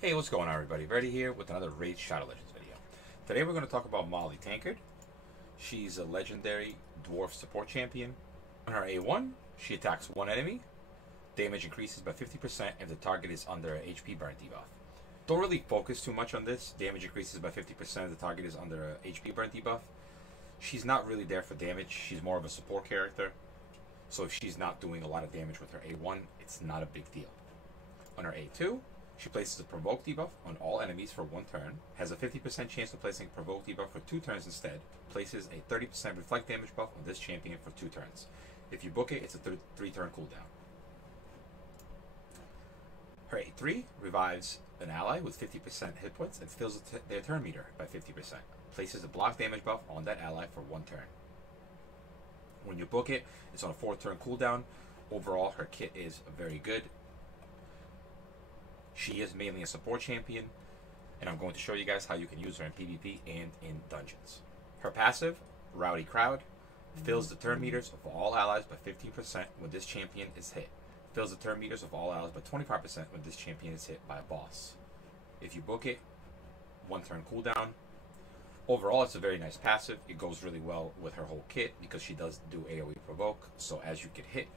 Hey, what's going on, everybody? Ready here with another Raid Shadow Legends video. Today we're going to talk about Maulie Tankard. She's a legendary dwarf support champion. On her A1, she attacks one enemy. Damage increases by 50% if the target is under a HP burn debuff. Don't really focus too much on this. Damage increases by 50% if the target is under a HP burn debuff. She's not really there for damage. She's more of a support character. So if she's not doing a lot of damage with her A1, it's not a big deal. On her A2, she places a provoke debuff on all enemies for one turn, has a 50% chance of placing a provoke debuff for 2 turns instead, places a 30% reflect damage buff on this champion for 2 turns. If you book it, it's a 3-turn cooldown. Her A3 revives an ally with 50% hit points and fills their turn meter by 50%. Places a block damage buff on that ally for 1 turn. When you book it, it's on a 4-turn cooldown. Overall, her kit is very good. She is mainly a support champion, and I'm going to show you guys how you can use her in PvP and in dungeons. Her passive, Rowdy Crowd, fills the turn meters of all allies by 15% when this champion is hit. Fills the turn meters of all allies by 25% when this champion is hit by a boss. If you book it, 1-turn cooldown. Overall, it's a very nice passive. It goes really well with her whole kit because she does do AoE provoke, so as you get hit,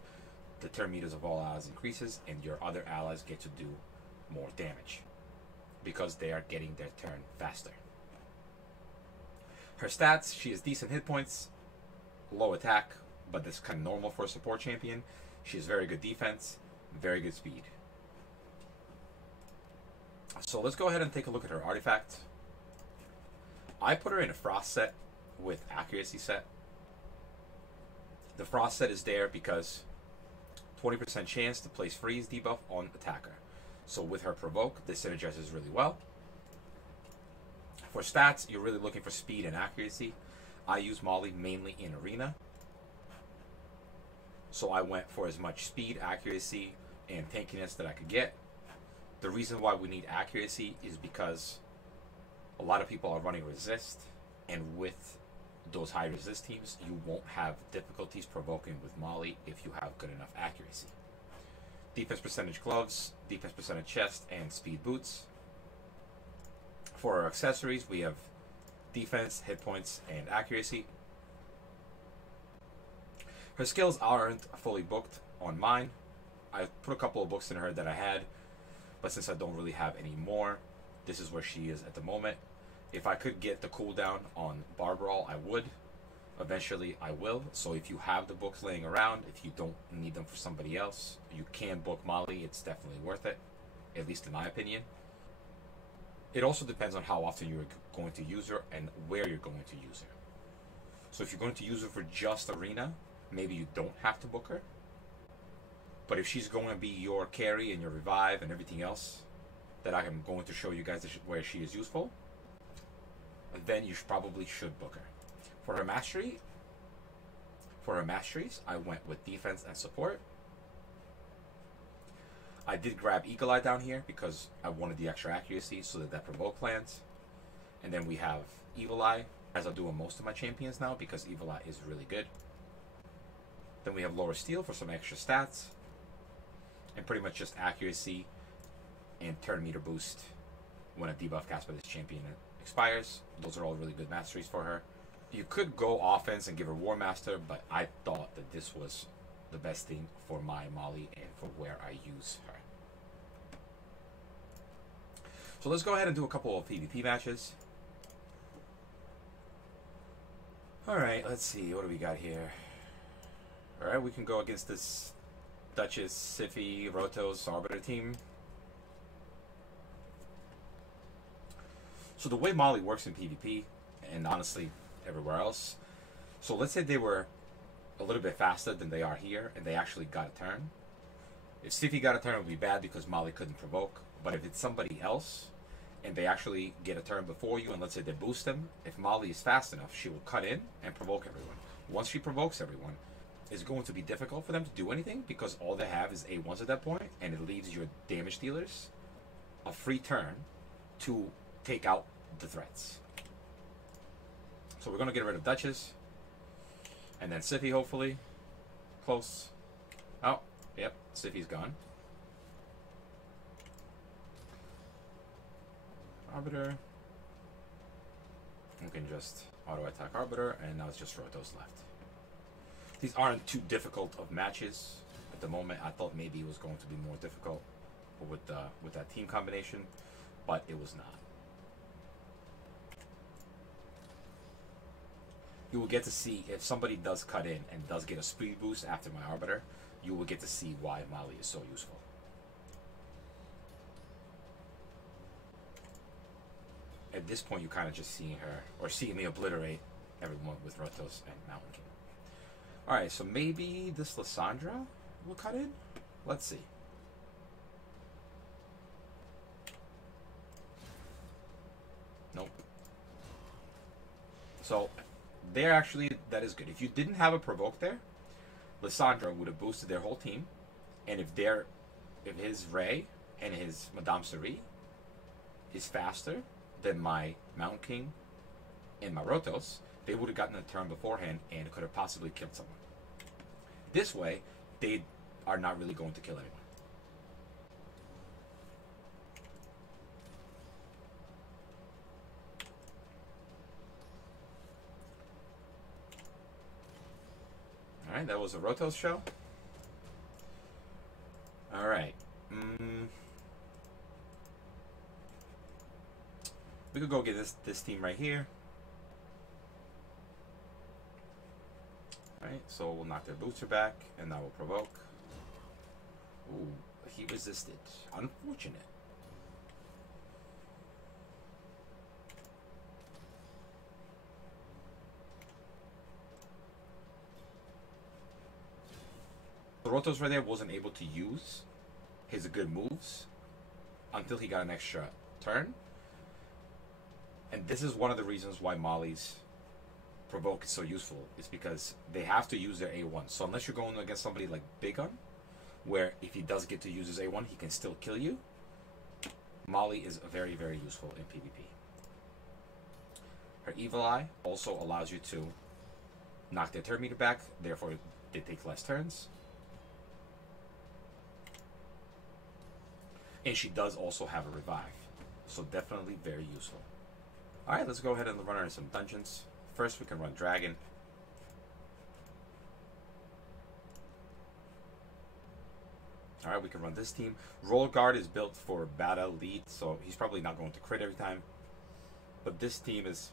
the turn meters of all allies increases and your other allies get to do more damage because they are getting their turn faster. Her stats, she has decent hit points, low attack, but that's kind of normal for a support champion. She has very good defense, very good speed. So let's go ahead and take a look at her artifact. I put her in a frost set with accuracy set. The frost set is there because 20% chance to place freeze debuff on attacker. So with her provoke, this synergizes really well. For stats, you're really looking for speed and accuracy. I use Maulie mainly in arena, so I went for as much speed, accuracy, and tankiness that I could get. The reason why we need accuracy is because a lot of people are running resist, and with those high resist teams, you won't have difficulties provoking with Maulie if you have good enough accuracy. Defense percentage gloves, defense percentage chest, and speed boots. For our accessories, we have defense, hit points, and accuracy. Her skills aren't fully booked on mine. I put a couple of books in her that I had, but since I don't really have any more, this is where she is at the moment. If I could get the cooldown on Barbarol, I would. Eventually, I will. So if you have the books laying around, if you don't need them for somebody else, you can book Maulie. It's definitely worth it, at least in my opinion. It also depends on how often you're going to use her and where you're going to use her. So if you're going to use her for just arena, maybe you don't have to book her. But if she's going to be your carry and your revive and everything else that I am going to show you guys where she is useful, then you probably should book her. For her masteries, I went with defense and support. I did grab Eagle Eye down here because I wanted the extra accuracy so that provoke lands. And then we have Evil Eye, as I do on most of my champions now because Evil Eye is really good. Then we have Lower Steel for some extra stats. And pretty much just accuracy and turn meter boost when a debuff cast by this champion expires. Those are all really good masteries for her. You could go offense and give her War Master, but I thought that this was the best thing for my Maulie and for where I use her. So let's go ahead and do a couple of PvP matches. Alright, let's see. What do we got here? Alright, we can go against this Duchess, Siphi, Rotos, Arbiter team. So the way Maulie works in PvP, and honestly everywhere else, so let's say they were a little bit faster than they are here and they actually got a turn. If Siphi got a turn, it would be bad because Maulie couldn't provoke. But if it's somebody else and they actually get a turn before you, and let's say they boost them, if Maulie is fast enough, she will cut in and provoke everyone. Once she provokes everyone, it's going to be difficult for them to do anything because all they have is A1s at that point, and it leaves your damage dealers a free turn to take out the threats. So we're going to get rid of Duchess. And then Siphi, hopefully. Close. Oh, yep. Siphi's gone. Arbiter. We can just auto attack Arbiter, and now it's just Rotos left. These aren't too difficult of matches at the moment. I thought maybe it was going to be more difficult with that team combination, but it was not. You will get to see if somebody does cut in and does get a speed boost after my Arbiter, you will get to see why Maulie is so useful. At this point, you're kind of just seeing her, or seeing me obliterate everyone with Rotos and Mountain King. Alright, so maybe this Lysandra will cut in? Let's see. Nope. So, there actually, that is good. If you didn't have a Provoke there, Lysandra would have boosted their whole team. And if his Ray and his Madame Cerie is faster than my Mountain King and my Rotos, they would have gotten a turn beforehand and could have possibly killed someone. This way, they are not really going to kill anyone. Alright, that was a Rotos show. Alright. We could go get this team right here. Alright, so we'll knock their booster back, and that will provoke. Ooh, he resisted. Unfortunate. The Rotos right there wasn't able to use his good moves until he got an extra turn. And this is one of the reasons why Maulie's Provoke is so useful. Is because they have to use their A1. So unless you're going against somebody like Big Gun, where if he does get to use his A1, he can still kill you, Maulie is very, very useful in PvP. Her Evil Eye also allows you to knock their turn meter back, therefore they take less turns. And she does also have a revive. So definitely very useful. Alright, let's go ahead and run her in some dungeons. First we can run Dragon. Alright, we can run this team. Roll Guard is built for battle lead, so he's probably not going to crit every time. But this team is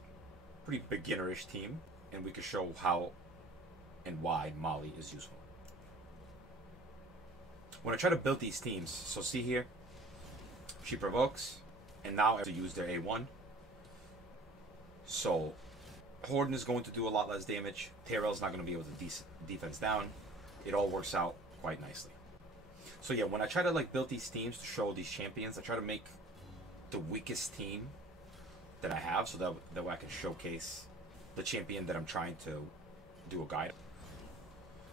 a pretty beginnerish team, and we can show how and why Maulie is useful. When I try to build these teams, so see here, she provokes, and now I have to use their A1. So Horden is going to do a lot less damage. Terrell's not going to be able to defense down. It all works out quite nicely. So yeah, when I try to like build these teams to show these champions, I try to make the weakest team that I have, so that way I can showcase the champion that I'm trying to do a guide.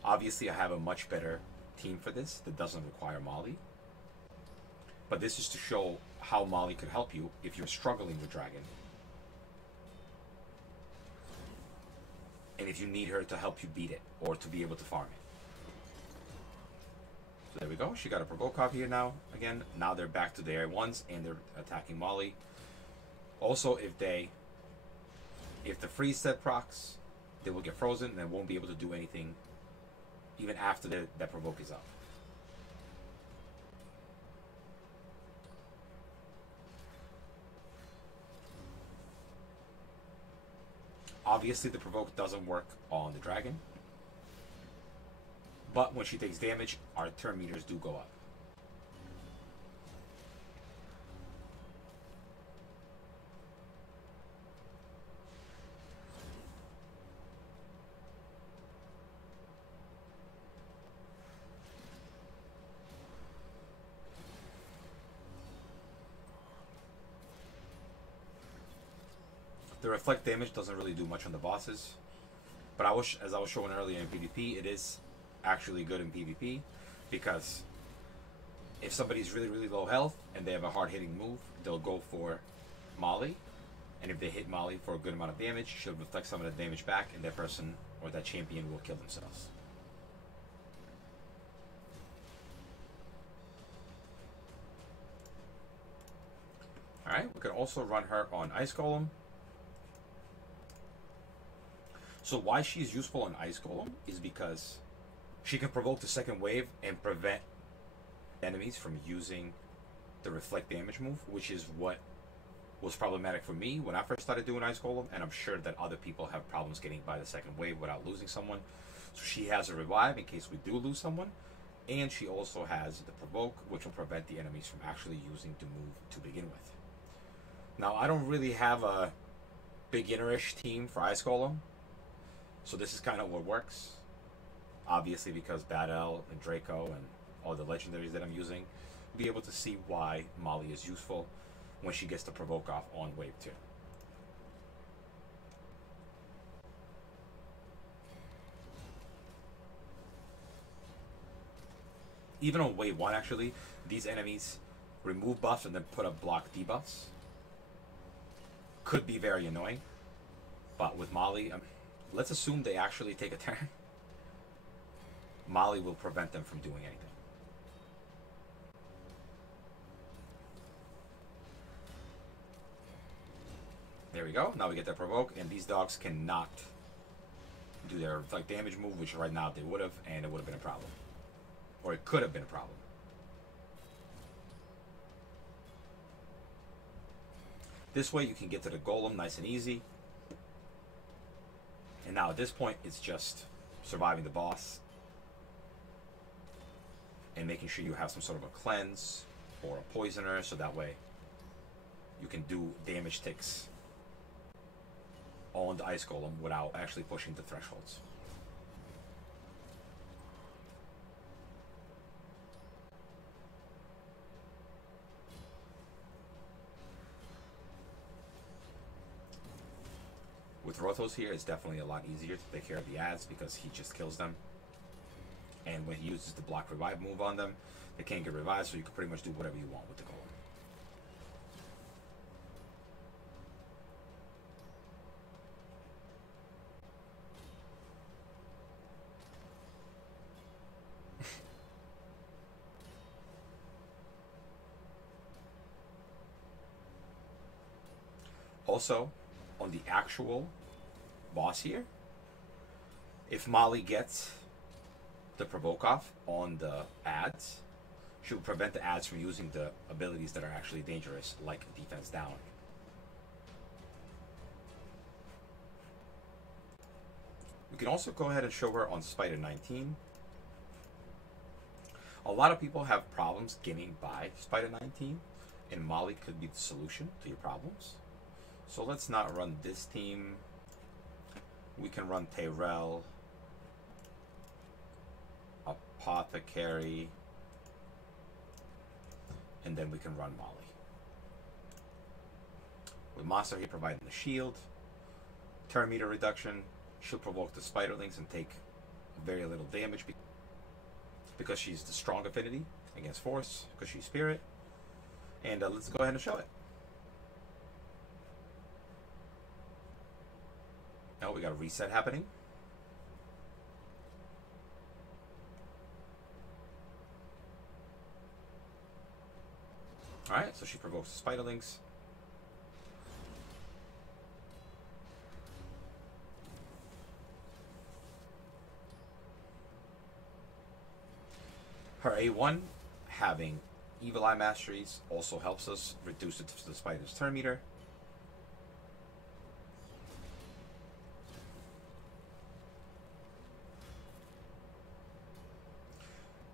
Obviously, I have a much better team for this that doesn't require Maulie. But this is to show how Maulie could help you if you're struggling with Dragon. And if you need her to help you beat it, or to be able to farm it. So there we go. She got a Provoke off here now. Again, now they're back to their ones, and they're attacking Maulie. Also, if the freeze set procs, they will get frozen, and they won't be able to do anything even after that Provoke is up. Obviously, the Provoke doesn't work on the Dragon. But when she takes damage, our turn meters do go up. The reflect damage doesn't really do much on the bosses, but as I was showing earlier in PvP, it is actually good in PvP, because if somebody's really, really low health and they have a hard-hitting move, they'll go for Maulie, and if they hit Maulie for a good amount of damage, she'll reflect some of the damage back, and that person or that champion will kill themselves. Alright, we can also run her on Ice Golem. So why she's useful on Ice Golem is because she can provoke the second wave and prevent enemies from using the reflect damage move, which is what was problematic for me when I first started doing Ice Golem, and I'm sure that other people have problems getting by the second wave without losing someone. So she has a revive in case we do lose someone, and she also has the provoke, which will prevent the enemies from actually using the move to begin with. Now, I don't really have a beginnerish team for Ice Golem, so this is kind of what works. Obviously, because Battle and Draco and all the legendaries that I'm using, be able to see why Maulie is useful when she gets the provoke off on wave 2. Even on wave 1, actually, these enemies remove buffs and then put up block debuffs. Could be very annoying. But with Maulie, let's assume they actually take a turn. Maulie will prevent them from doing anything. There we go. Now we get their provoke, and these dogs cannot do their like damage move, which right now they would have, and it would have been a problem. Or it could have been a problem. This way you can get to the golem nice and easy. And now at this point, it's just surviving the boss and making sure you have some sort of a cleanse or a poisoner, so that way you can do damage ticks on the Ice Golem without actually pushing the thresholds. With Rotos here, it's definitely a lot easier to take care of the ads because he just kills them. And when he uses the block revive move on them, they can't get revived, so you can pretty much do whatever you want with the golem. Also, on the actual boss here, if Maulie gets the provoke off on the ads, she will prevent the ads from using the abilities that are actually dangerous, like defense down. We can also go ahead and show her on Spider 19. A lot of people have problems getting by Spider 19, and Maulie could be the solution to your problems. So let's not run this team. We can run Tyrell, Apothecary, and then we can run Maulie. With Monster here providing the shield, turn meter reduction, she'll provoke the Spiderlings and take very little damage because she's the strong affinity against force, because she's spirit. And let's go ahead and show it. Now we got a reset happening. Alright, so she provokes the Spiderlings. Her A1, having Evil Eye Masteries, also helps us reduce the spider's turn meter.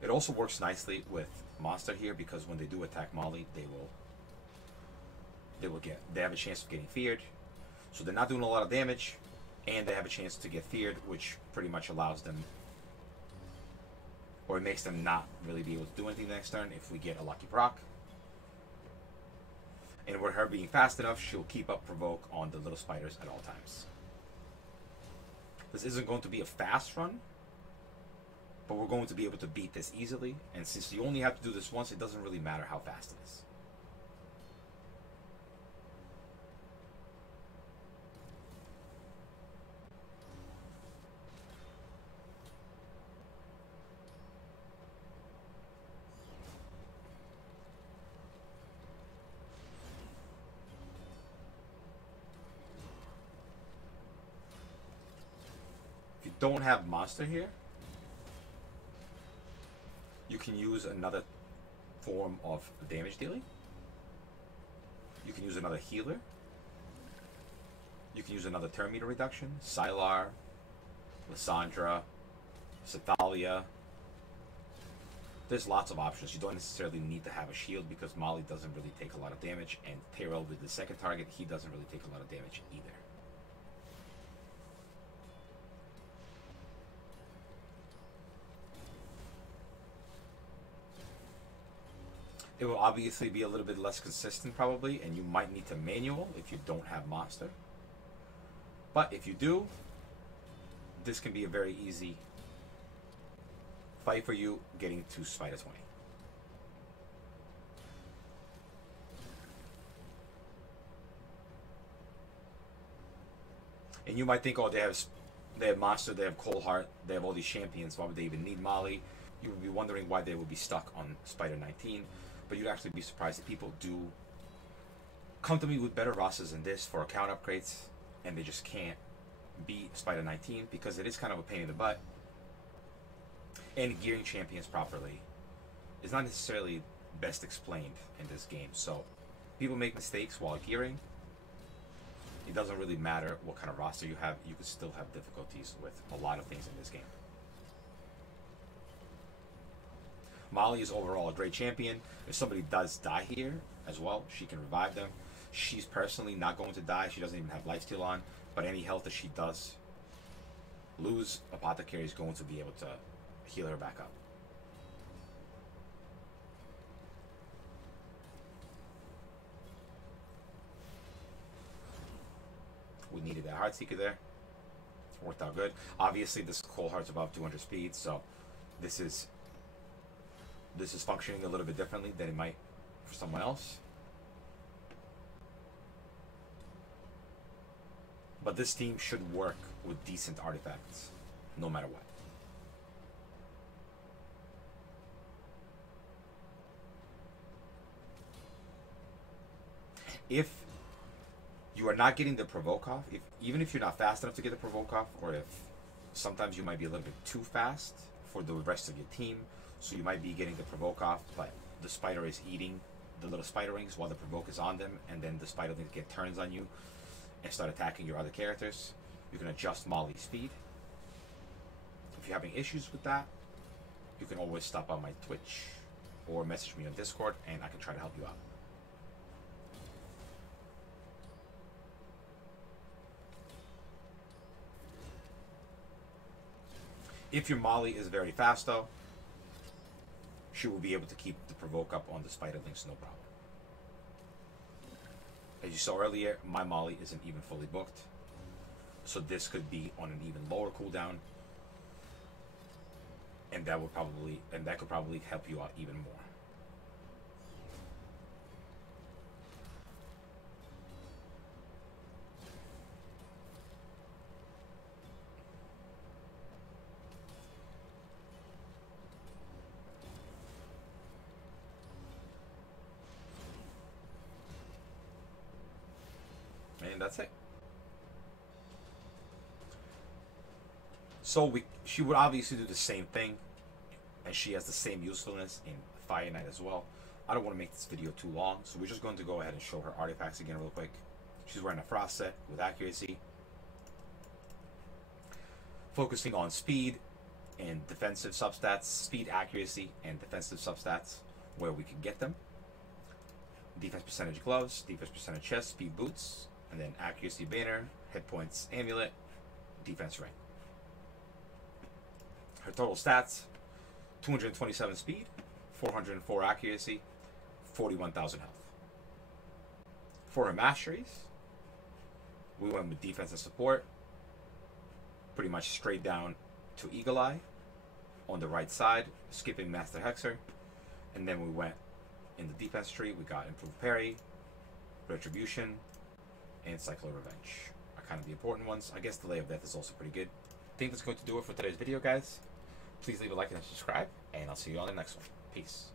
It also works nicely with Monster here because when they do attack Maulie, they have a chance of getting feared. So they're not doing a lot of damage, and they have a chance to get feared, which pretty much allows them, or it makes them not really be able to do anything the next turn if we get a lucky proc. And with her being fast enough, she'll keep up provoke on the little spiders at all times. This isn't going to be a fast run, but we're going to be able to beat this easily. And since you only have to do this once, it doesn't really matter how fast it is. don't have monster here, you can use another form of damage dealing. You can use another healer. You can use another turn meter reduction. Sylar, Lysandra, Cythalia. There's lots of options. You don't necessarily need to have a shield because Maulie doesn't really take a lot of damage, and Tyrell with the second target, he doesn't really take a lot of damage either. It will obviously be a little bit less consistent probably, and you might need to manual if you don't have monster. But if you do, this can be a very easy fight for you getting to Spider 20. And you might think, oh, they have monster, they have Cold Heart, they have all these champions, why would they even need Maulie? You would be wondering why they would be stuck on Spider 19. But you'd actually be surprised that people do come to me with better rosters than this for account upgrades, and they just can't beat Spider 19 because it is kind of a pain in the butt. And gearing champions properly is not necessarily best explained in this game. So people make mistakes while gearing. It doesn't really matter what kind of roster you have. You can still have difficulties with a lot of things in this game. Maulie is overall a great champion. If somebody does die here as well, she can revive them. She's personally not going to die. She doesn't even have lifesteal on. But any health that she does lose, Apothecary is going to be able to heal her back up. We needed that Heartseeker there. Worked out good. Obviously, this Cold Heart's above 200 speed, so this is functioning a little bit differently than it might for someone else. But this team should work with decent artifacts, no matter what. If you are not getting the provoke off, even if you're not fast enough to get the provoke off, or if sometimes you might be a little bit too fast for the rest of your team, so you might be getting the provoke off, but the spider is eating the little spider rings while the provoke is on them, and then the spider rings get turns on you and start attacking your other characters. You can adjust Maulie's speed. If you're having issues with that, you can always stop by my Twitch or message me on Discord, and I can try to help you out. If your Maulie is very fast though, she will be able to keep the provoke up on the spider links, no problem. As you saw earlier, my Maulie isn't even fully booked, so this could be on an even lower cooldown, and that could probably help you out even more. And that's it. So she would obviously do the same thing, and she has the same usefulness in Fire Knight as well. I don't want to make this video too long, so we're just going to go ahead and show her artifacts again real quick. She's wearing a Frost set with accuracy, focusing on speed and defensive substats, speed, accuracy, and defensive substats where we can get them. Defense percentage gloves, defense percentage chest, speed boots, and then accuracy banner, hit points amulet, defense ring. Her total stats: 227 speed, 404 accuracy, 41,000 health. For her masteries, we went with defense and support, pretty much straight down to Eagle Eye on the right side, skipping Master Hexer, and then we went in the defense tree. We got improved parry, retribution, and Cycle of Revenge are kind of the important ones. I guess Delay of Death is also pretty good. I think that's going to do it for today's video, guys. Please leave a like and subscribe, and I'll see you on the next one. Peace.